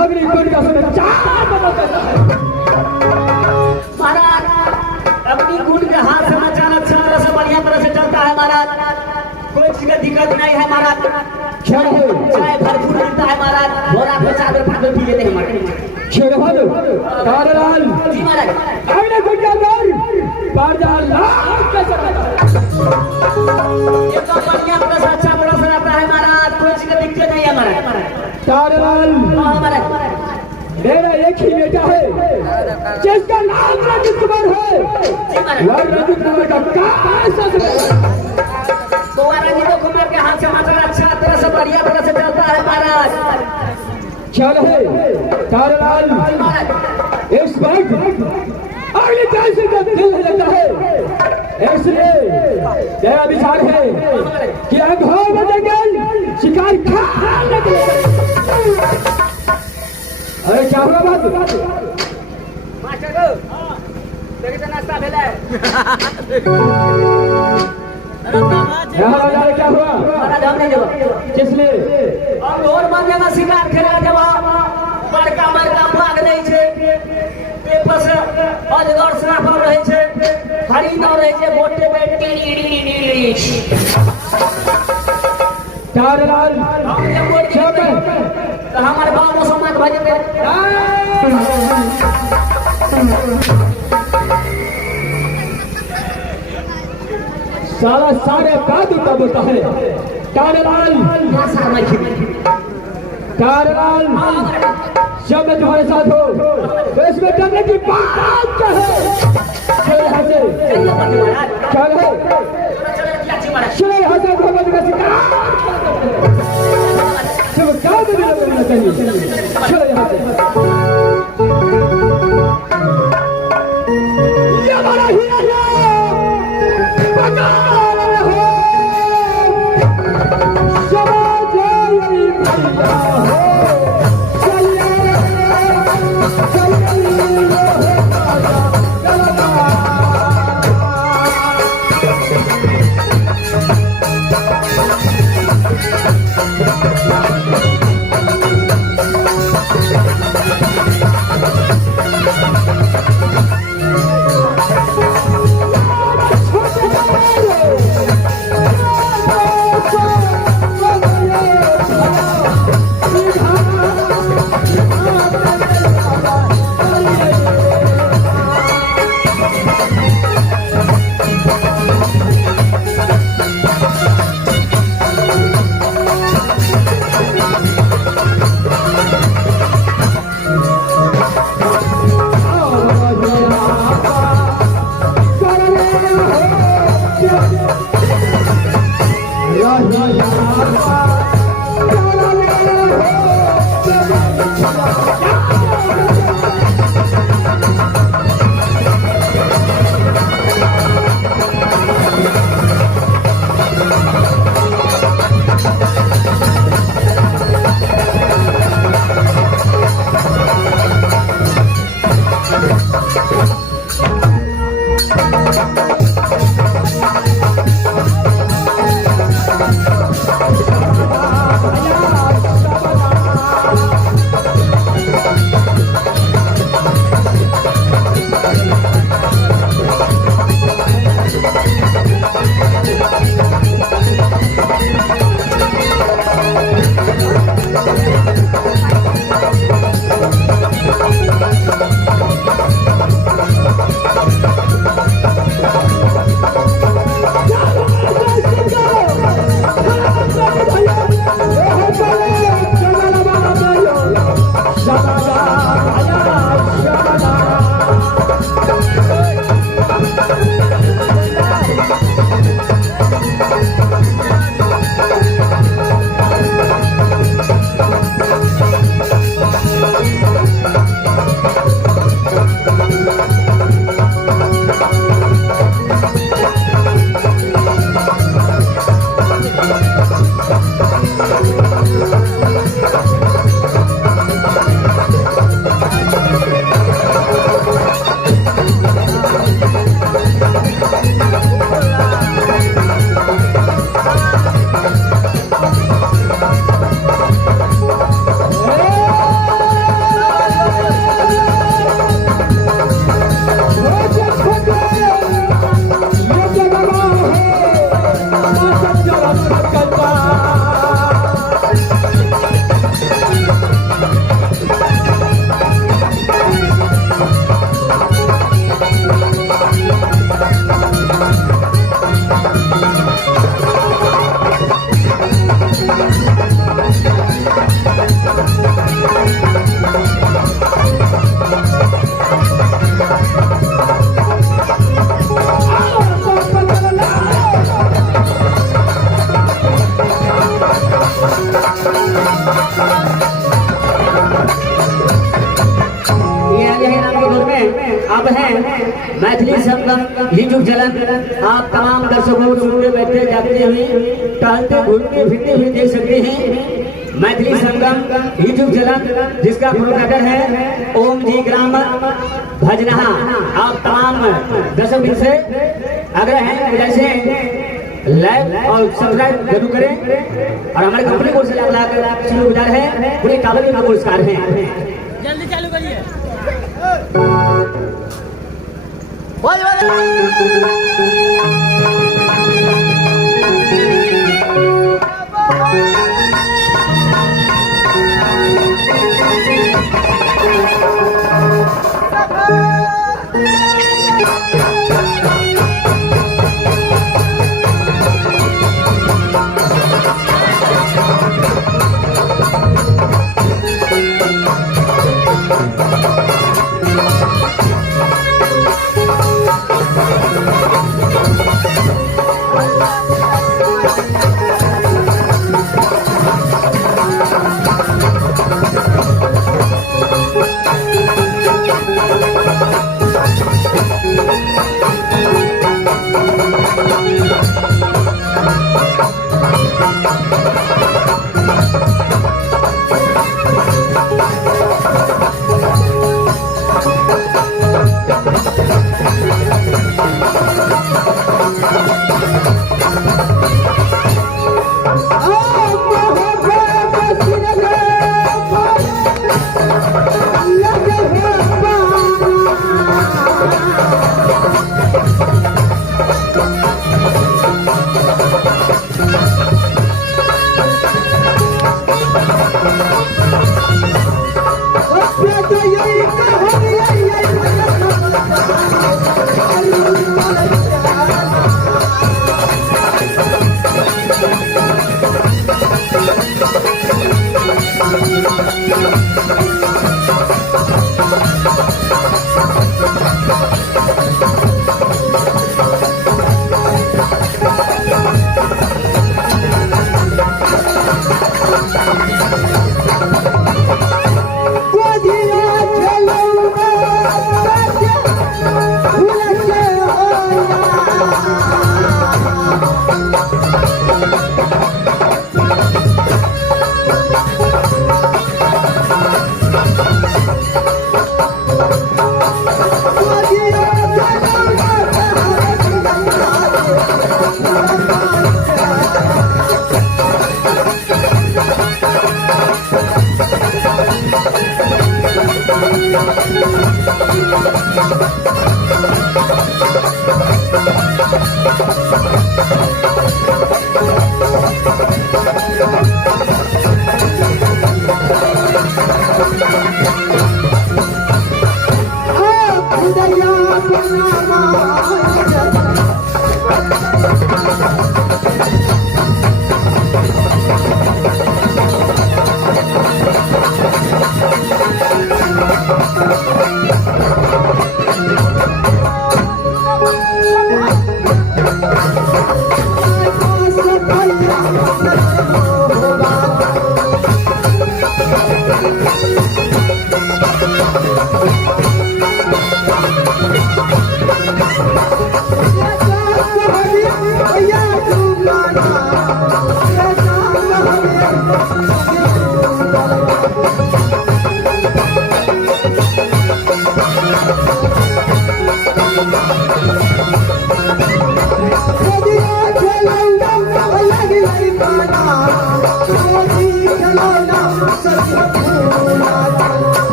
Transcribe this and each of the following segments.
अग्निकुंड का सुचार महाराज अग्निकुंड के हाथ समाचार अच्छा तरह से बढ़िया तरह से चलता है महाराज, कोई चीज का दिक्कत नहीं है महाराज। क्षण है चाय भरपूर मिलता है महाराज, भोला को चादर पादर पी लेते हैं महाराज। क्षण तारलाल जी महाराज अग्निकुंड के अंदर बारदार लाल का एकदम बढ़िया तरह से अच्छा बड़ा से रहता है महाराज, कोई चीज का दिक्कत नहीं है महाराज। तारलाल महाराज मेरा एक ही बेटा है जिसका नाम रजत कुमार है। वह रजत कुमार का कैसा तो रजत कुमार के हाथ समाचार अच्छा तरह से बढ़िया तरह से चलता है महाराज। चल है तारलाल इस वक्त अगले कैसे का दिल लेता है, इसलिए मेरा विचार है कि अघोर जंगल शिकार खा लेते। अरे क्या हुआ बात मास्टर देखे तो नाश्ता भेला है। अरे क्या हुआ महाराज हम नहीं जब किसलिए और और मांगेगा शिकार खेला जब बड़का बड़का भाग नहीं छे पेपर से अजगर साफ रहे छे, हरिण रहे छे, मोटे बेटी तारलाल हम जब बोल के तो हमारे गांव में समाज भजते सारा सारे बात का बोलता है। तारलाल तारलाल जब मैं तुम्हारे साथ हो तो इसमें डरने की बात क्या है? चल यहाँ से चल है चल यहाँ से भगवान का शिकार सब गाँव में भी लगना चाहिए। चलो यहाँ से ये हमारा हीरा है मैथिली संगम यूट्यूब चैनल आप तमाम दर्शकों को सुनते बैठते जाते हुए टहलते घूमते फिरते हुए देख सकते हैं। मैथिली संगम यूट्यूब चैनल जिसका प्रोपराइटर है ओम जी ग्राम भजनहा। आप तमाम दर्शक से आग्रह है जैसे लाइक और सब्सक्राइब जरूर करें और हमारी कंपनी को से लाख शुक्रगुजार है। पूरे काबली का पुरस्कार है। जल्दी चालू करिए।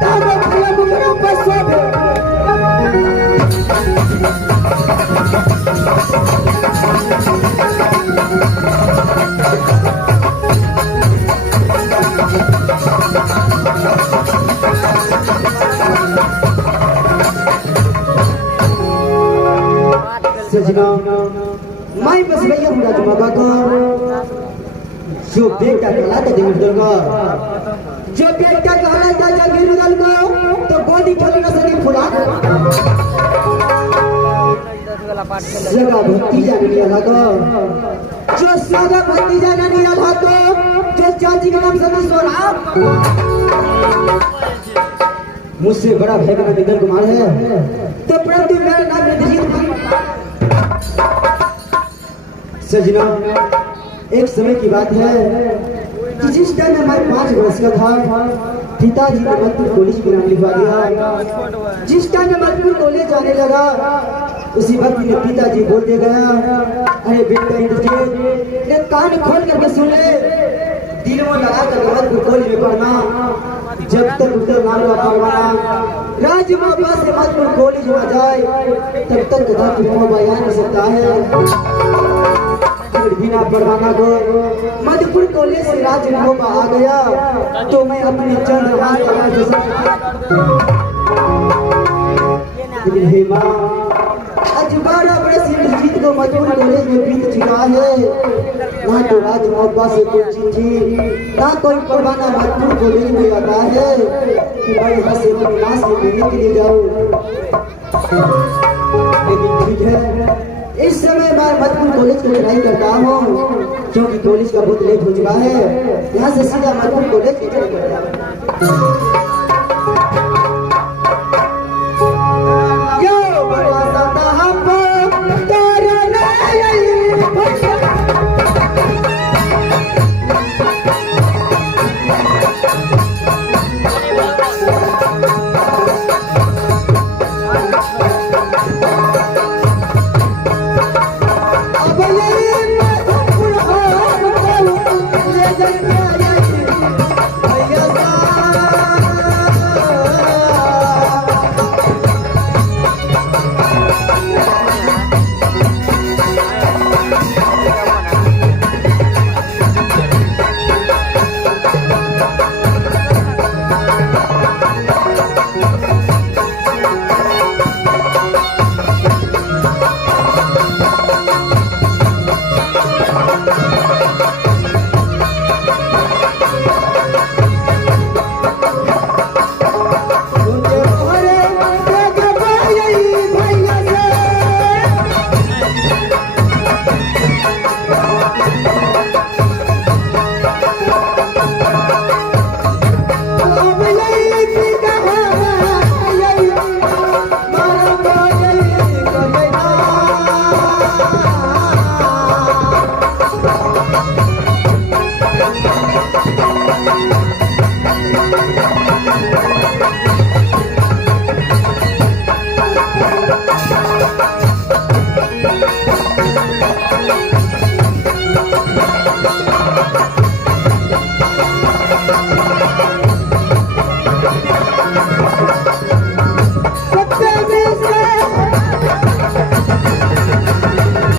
दाम भैया मुकरो बसोबे सजना मैं बस भैया मुझा जुमा को जो बेटा कहला था जमीर को जो बेटा कहला था जमीर को तो गोली खेल न सके फुला जगह भक्ति जाने लगा जो सादा भक्ति जाने लगा तो जो चाची का नाम सनी सोना मुझसे बड़ा भाई का निधन कुमार है तो परंतु मेरा नाम निधन सजना एक समय की बात है कि जिस टाइम हमारे 5 वर्ष का था पिताजी ने मधुपुर कॉलेज में नाम लिखवा दिया। जिस टाइम मैं मधुपुर कॉलेज जाने लगा उसी वक्त मेरे पिताजी बोल दे गया अरे बेटा इंद्रजीत कान खोल करके सुन ले दिल में लगा कर मधुपुर कॉलेज में पढ़ना जब तक उत्तर नाम का पढ़वाना राज मापा से मधुपुर कॉलेज में जाए तब तक बयान नहीं सकता है बिना परवाना को मधुपुर कॉलेज से राज मौका आ गया तो मैं अपनी चंद हाथ हे माँ आज 12 वर्ष इंद्रजीत को मधुपुर कॉलेज में बीत चुका है ना तो राज मौका से कोई चिट्ठी ना कोई परवाना मधुपुर कॉलेज में आता है कि मैं यहाँ से क्लास में मिलने के लिए जाऊँ लेकिन ठीक है इस समय मैं मधुपुर कॉलेज की पढ़ाई करता हूँ क्योंकि कॉलेज का बहुत लेट हो चुका है यहाँ से सीधा मधुपुर कॉलेज की चढ़ाई करता हूँ